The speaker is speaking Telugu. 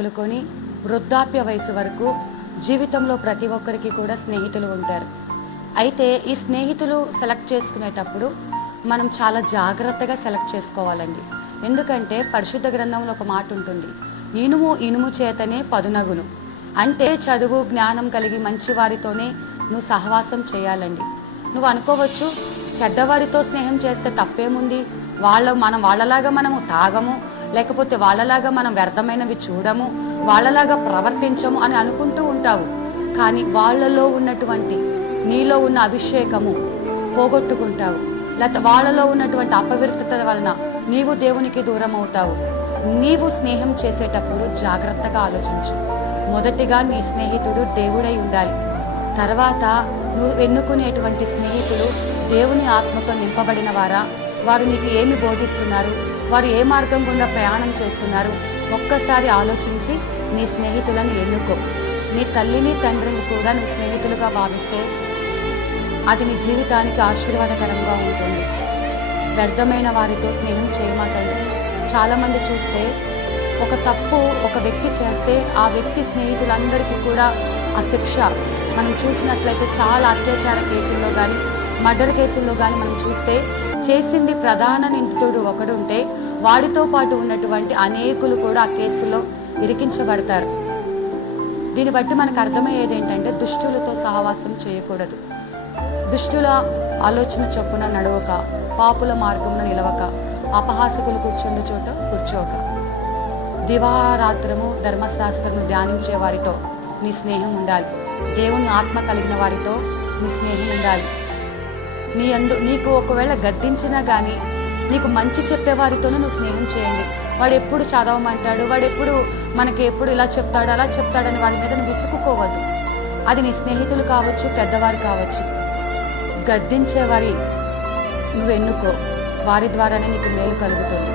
మొదలుకొని వృద్ధాప్య వయసు వరకు జీవితంలో ప్రతి ఒక్కరికి కూడా స్నేహితులు ఉంటారు. అయితే ఈ స్నేహితులు సెలెక్ట్ చేసుకునేటప్పుడు మనం చాలా జాగ్రత్తగా సెలెక్ట్ చేసుకోవాలండి. ఎందుకంటే పరిశుద్ధ గ్రంథంలో ఒక మాట ఉంటుంది, ఇనుము ఇనుము చేతనే పదునగును. అంటే చదువు జ్ఞానం కలిగి మంచి వారితోనే నువ్వు సహవాసం చేయాలండి. నువ్వు అనుకోవచ్చు, చెడ్డవారితో స్నేహం చేస్తే తప్పేముంది, వాళ్ళలాగా మనము తాగము, లేకపోతే వాళ్ళలాగా మనం వ్యర్థమైనవి చూడము, వాళ్ళలాగా ప్రవర్తించము అని అనుకుంటూ ఉంటావు. కానీ వాళ్ళలో ఉన్నటువంటి నీలో ఉన్న అభిషేకము పోగొట్టుకుంటావు. లేకపోతే వాళ్ళలో ఉన్నటువంటి అపవిత్రత వలన నీవు దేవునికి దూరం అవుతావు. నీవు స్నేహం చేసేటప్పుడు జాగ్రత్తగా ఆలోచించు. మొదటిగా నీ స్నేహితుడు దేవుడై ఉండాలి. తర్వాత నువ్వు ఎన్నుకునేటువంటి స్నేహితులు దేవుని ఆత్మతో నింపబడిన వారా, వారు నీకు ఏమి బోధిస్తున్నారు, వారు ఏ మార్గం గుండా ప్రయాణం చేస్తున్నారు, ఒక్కసారి ఆలోచించి నీ స్నేహితులను ఎన్నుకో. నీ తల్లిని తండ్రిని కూడా నువ్వు స్నేహితులుగా భావిస్తే అది నీ జీవితానికి ఆశీర్వాదకరంగా ఉంటుంది. వ్యర్థమైన వారితో స్నేహం చేయమాకండి. చాలామంది చూస్తే ఒక తప్పు ఒక వ్యక్తి చేస్తే ఆ వ్యక్తి స్నేహితులందరికీ కూడా ఆ శిక్ష మనం చూసినట్లయితే చాలా అత్యాచార కేసుల్లో కానీ మర్డర్ కేసుల్లో కానీ మనం చూస్తే చేసింది ప్రధాన నిందితుడు ఒకడు ఉంటే వాడితో పాటు ఉన్నటువంటి అనేకులు కూడా ఆ కేసులో ఇరికించబడతారు. దీన్ని బట్టి మనకు అర్థమయ్యేది ఏంటంటే దుష్టులతో సహవాసం చేయకూడదు. దుష్టుల ఆలోచన చొప్పున నడవక, పాపుల మార్గమున నిలవక, అపహాసకులు కూర్చుండే చోట కూర్చోక, దివారాత్రము ధర్మశాస్త్రము ధ్యానించే వారితో నీ స్నేహం ఉండాలి. దేవుని ఆత్మ కలిగిన వారితో నీ స్నేహం ఉండాలి. నీకు ఒకవేళ గద్దించినా కానీ నీకు మంచి చెప్పేవారితోనే నువ్వు స్నేహం చేయండి. వాడు ఎప్పుడు చదవమంటాడు, వాడు ఎప్పుడు మనకి ఎప్పుడు ఇలా చెప్తాడు అలా చెప్తాడని వారి మీద నువ్వు విసుక్కుకోవద్దు. అది నీ స్నేహితులు కావచ్చు, పెద్దవారు కావచ్చు. గద్దించేవారి నువ్వు ఎన్నుకో, వారి ద్వారానే నీకు మేలు కలుగుతుంది.